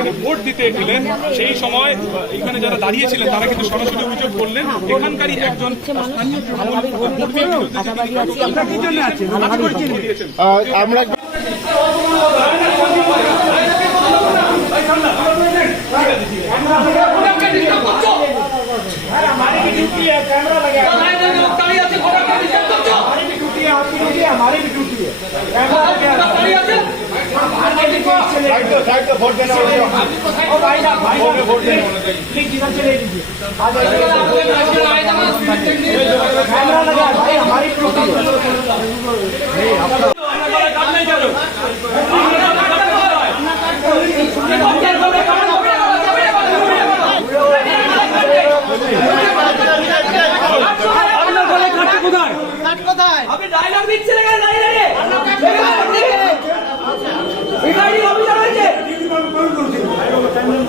এখানে ভোট দিতে এলেন, সেই সময় এখানে যারা দাঁড়িয়েছিলেন, তারা কিন্তু সরাসরি অভিযোগ করলেন, এখানকারই একজন তৃণমূল কর্মীর বিরুদ্ধে যে তিনি কাগজ দিয়েছেন। আহ, আমরা আপনি ডায়লগ দিচ্ছেন এখানে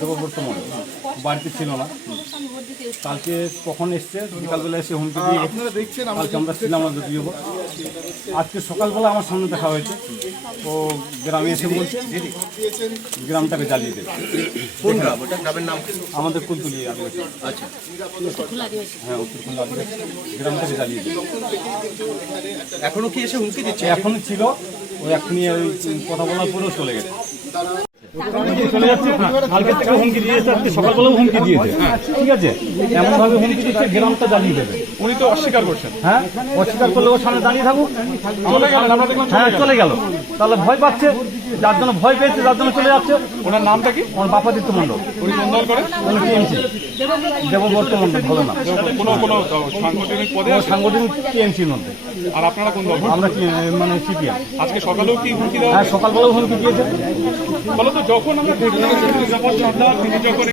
দেববর্তমান বাড়িতে ছিল না। কালকে কখন এসছে? বিকালবেলা এসে হুমকি দিয়ে। কালকে আমরা ছিলাম না যদিও আজকে সকালবেলা আমার সামনে দেখা হয়েছে। ও গ্রামে এসে বলছে গ্রামটাকে জ্বালিয়ে দেবে। কোন গ্রাম ওটা গ্রামের নাম আমাদের কুলতুলি আচ্ছা। হ্যাঁ গ্রামটাকে জ্বালিয়ে দেবে। এখনও কি এসে হুমকি দিচ্ছে? এখন ছিল। ও এখনই ওই কথা বলার পরেও চলে গেছে। চলে কালকে হুমকি ঠিক আছে এমন ভাবে হুমকি দেবে থাকুক চলে গেলেন আমরা গেল তাহলে ভয় পাচ্ছে যার জন্য ভয় পেয়েছে যার জন্য চলে যাচ্ছে ওনার নামটা কি আমার বাপাদিত্য মণ্ডল উনি দেবব্রত সাংগঠনিক আমরা মানে আজকে কি হুমকি হ্যাঁ সকালবেলাও হুমকি দিয়েছে। বলতো যখন আমরা যখন